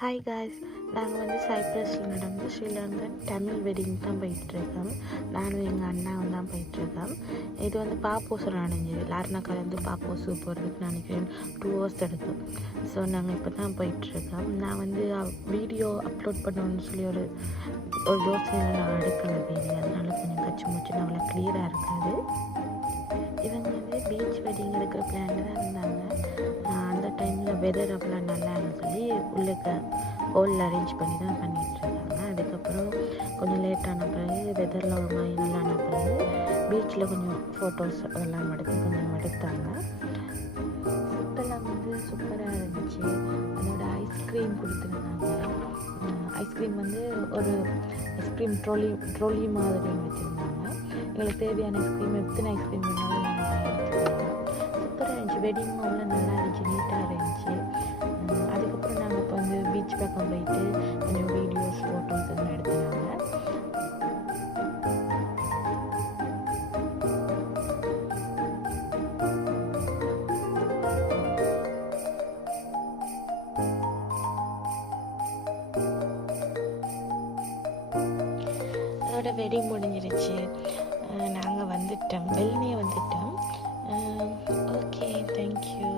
Hi guys, நாங்கள் வந்து சைப்ரஸில் நடந்து ஸ்ரீலங்கன் தமிழ் வெட்டிங் தான் போயிட்டுருக்கோம். நானும் எங்கள் அண்ணாவும் தான் போயிட்டுருக்கோம். இது வந்து பாப்போஸில் நடந்தது. லார்னாக்காலேருந்து பாப்போஸு போகிறதுக்கு நினைக்கிறேன் 2 hours எடுக்கும். ஸோ நாங்கள் இப்போ தான் போயிட்டுருக்கோம். நான் வந்து வீடியோ அப்லோட் பண்ணணும்னு சொல்லி ஒரு யோசனையில் நான் எடுக்கல வீடியோ, அதனால கொஞ்சம் கச்சி மூச்சு அவ்வளோ கிளியராக இருக்காது. இவங்க வந்து பீச் வெட்டிங் எடுக்கிற பிளானில் தான் இருந்தாங்க. அந்த டைமில் வெதர் அவ்வளோ நல்லா சொல்லி உள்ளுக்கு ஹோலில் அரேஞ்ச் பண்ணி தான் பண்ணிகிட்ருக்காங்க. அதுக்கப்புறம் கொஞ்சம் லேட்டான பிறகு வெதரில் ஒரு மாதிரி நல்லான பிறகு பீச்சில் கொஞ்சம் ஃபோட்டோஸ் அதெல்லாம் எடுத்தாங்க. ஃபுட்டெல்லாம் வந்து சூப்பராக இருந்துச்சு. அதோட ஐஸ்கிரீம் கொடுத்துருந்தாங்க. ஐஸ்கிரீம் வந்து ஒரு ஐஸ்கிரீம் ட்ரோலி மாதிரி வச்சுருந்தாங்க. எங்களுக்கு தேவையான ஐஸ்கிரீம் எத்தனை ஐஸ்கிரீம் வேணாலும் நாங்கள் எடுத்துக்கலாம். சூப்பராக இருந்துச்சு. வெட்டிங்கும் அவ்வளோ நல்லா இருந்துச்சு, நீட்டாக இருந்துச்சு. அதுக்கப்புறம் நாங்கள் இப்போ வந்து பீச் பக்கம் போயிட்டு கொஞ்சம் வீடியோஸ் ஃபோட்டோஸ் எல்லாம் எடுத்துனாங்க. அதோட வெட்டிங் முடிஞ்சிருச்சு. நாங்கள் வந்துட்டோம், வெள்ளனே வந்துட்டோம். Okay, thank you.